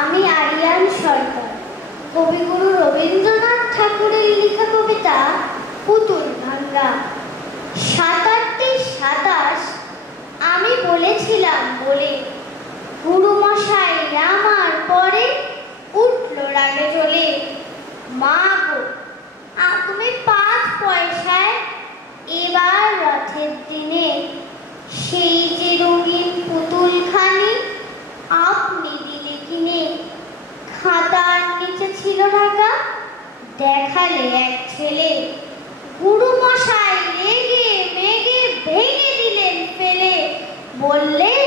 আমি আরিয়ান সরকার। কবিগুরু রবীন্দ্রনাথ ঠাকুরের লেখা কবিতা পুতুল ভাঙ্গা। ৭-৮-২৭ আমি বলেছিলাম বলে গুরুমশাই আমার পরে উঠল রাগে জ্বলে। মা গো, তুমি ৫ পয়সায় এবার রথের দিনে সেই যে রঙিন পুতুলখানি আপনি দিলে কিনে। খাতার নিচে ছিল ঢাকা, দেখালে এক ছেলে। গুরুমশাই রেগে মেগে ভেঙে দিলেন ফেলে। বললেন,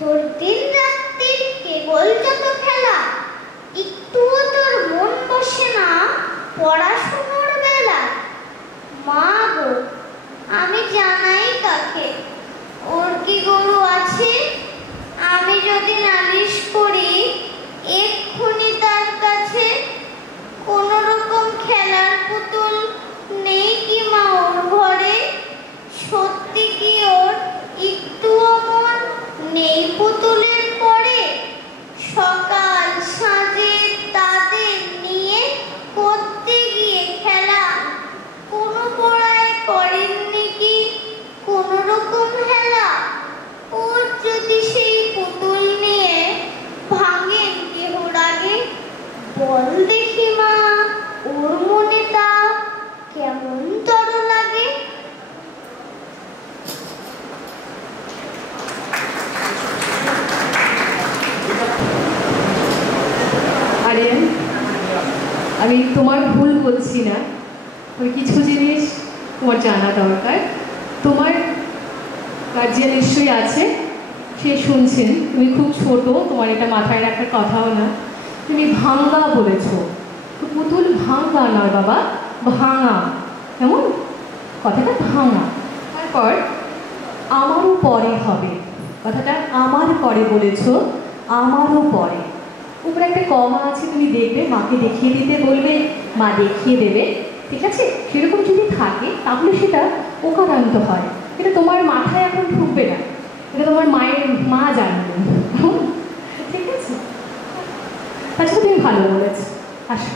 তোর দিন রাত্রি কেবল যত খেলা, একটুও তোর মন বসে না পড়াশোনার বেলা। মা গো, আমি জানাই কাকে, ওর কি গরু আছে? আমি যদি নালিশ করি এক্ষুনি তার কাছে। কোন রকম খেলার পুতুল নেই কি মা ওর ঘরে? সত্যি কি ওর একটুও মন নেই পুতুলের পরে? সকাল সাঁঝে তাদের নিয়ে করতে গিয়ে খেলা, কোনো পড়ায় করেননি কি কোন রকম হেলা? ওর যদি সেই পুতুল নিয়ে ভাঙেন কেহ রাগে, বল দেখি মা ওর মনে তা কেমন তর লাগে? আরিয়ান, আমি তোমার ভুল বলছি না, ওই কিছু জিনিস তোমার জানা দরকার। তোমার গার্জিয়ান নিশ্চয়ই আছে, সে শুনছেন। তুমি খুব ছোট, তোমার এটা মাথায় রাখার কথাও না। তুমি ভাঙ্গা বলেছ, পুতুল ভাঙ্গা নয় বাবা, ভাঙা। কেমন কথাটা? ভাঙা। তারপর আমারও পরে হবে, কথাটা আমার পরে বলেছ, আমারও পরে। উপরে একটা কমা আছে, তুমি দেখবে, মাকে দেখিয়ে দিতে বলবে, মা দেখিয়ে দেবে, ঠিক আছে? সেরকম যদি থাকে তাহলে সেটা ওকারান্ত হয়। এটা তোমার মাথায় এখন ঢুকবে না, এটা তোমার মায়ের মা জানবে, ঠিক আছে? তাছাড়া তুমি ভালো বলেছ। আসো।